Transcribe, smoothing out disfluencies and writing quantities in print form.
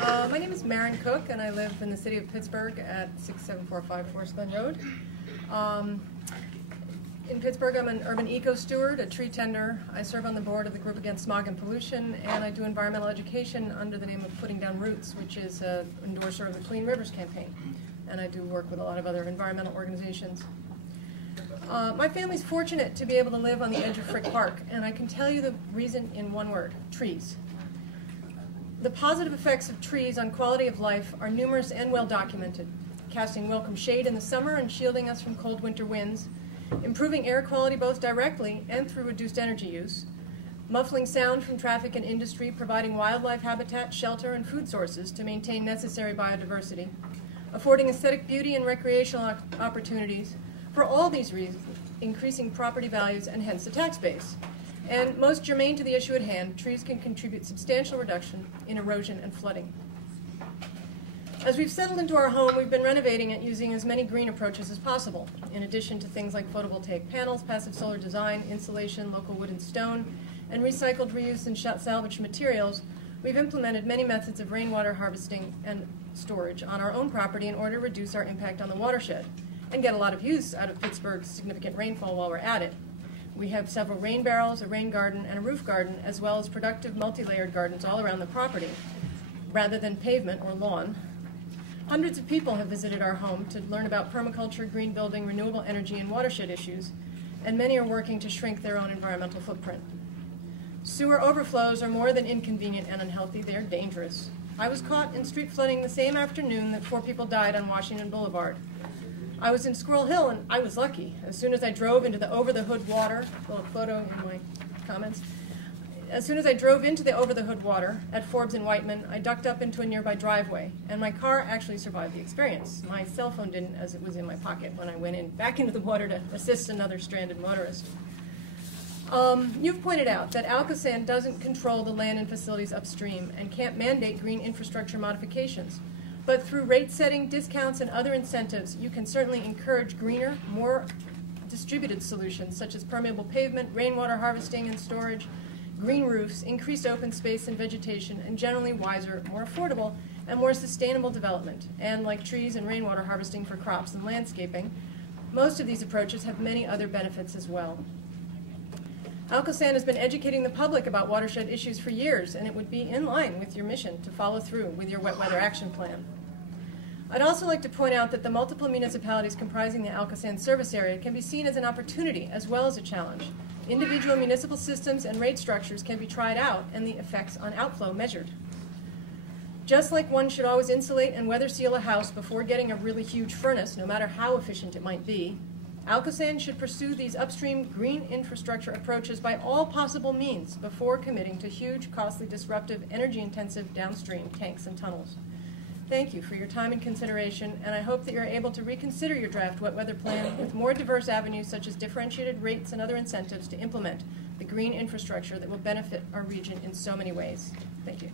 My name is Marian Cook, and I live in the city of Pittsburgh at 6745 Forest Glen Road. In Pittsburgh, I'm an urban eco-steward, a tree tender. I serve on the board of the Group Against Smog and Pollution, and I do environmental education under the name of Putting Down Roots, which is an endorser of the Clean Rivers campaign. And I do work with a lot of other environmental organizations. My family's fortunate to be able to live on the edge of Frick Park, and I can tell you the reason in one word: trees. The positive effects of trees on quality of life are numerous and well documented, casting welcome shade in the summer and shielding us from cold winter winds, improving air quality both directly and through reduced energy use, muffling sound from traffic and industry, providing wildlife habitat, shelter, and food sources to maintain necessary biodiversity, affording aesthetic beauty and recreational opportunities. For all these reasons, increasing property values and hence the tax base. And most germane to the issue at hand, trees can contribute substantial reduction in erosion and flooding. As we've settled into our home, we've been renovating it using as many green approaches as possible. In addition to things like photovoltaic panels, passive solar design, insulation, local wood and stone, and recycled, reused, and salvaged materials, we've implemented many methods of rainwater harvesting and storage on our own property in order to reduce our impact on the watershed and get a lot of use out of Pittsburgh's significant rainfall while we're at it. We have several rain barrels, a rain garden, and a roof garden, as well as productive multi-layered gardens all around the property, rather than pavement or lawn. Hundreds of people have visited our home to learn about permaculture, green building, renewable energy, and watershed issues, and many are working to shrink their own environmental footprint. Sewer overflows are more than inconvenient and unhealthy, they are dangerous. I was caught in street flooding the same afternoon that 4 people died on Washington Boulevard. I was in Squirrel Hill, and I was lucky. As soon as I drove into the over-the-hood water, a little photo in my comments, as soon as I drove into the over-the-hood water at Forbes and Whiteman, I ducked up into a nearby driveway, and my car actually survived the experience. My cell phone didn't, as it was in my pocket when I went back into the water to assist another stranded motorist. You've pointed out that ALCOSAN doesn't control the land and facilities upstream and can't mandate green infrastructure modifications. But through rate setting, discounts, and other incentives, you can certainly encourage greener, more distributed solutions such as permeable pavement, rainwater harvesting and storage, green roofs, increased open space and vegetation, and generally wiser, more affordable, and more sustainable development. And like trees and rainwater harvesting for crops and landscaping, most of these approaches have many other benefits as well. ALCOSAN has been educating the public about watershed issues for years, and it would be in line with your mission to follow through with your wet weather action plan. I'd also like to point out that the multiple municipalities comprising the ALCOSAN service area can be seen as an opportunity as well as a challenge. Individual municipal systems and rate structures can be tried out and the effects on outflow measured. Just like one should always insulate and weather seal a house before getting a really huge furnace, no matter how efficient it might be, ALCOSAN should pursue these upstream green infrastructure approaches by all possible means before committing to huge, costly, disruptive, energy-intensive downstream tanks and tunnels. Thank you for your time and consideration, and I hope that you're able to reconsider your draft wet weather plan with more diverse avenues such as differentiated rates and other incentives to implement the green infrastructure that will benefit our region in so many ways. Thank you.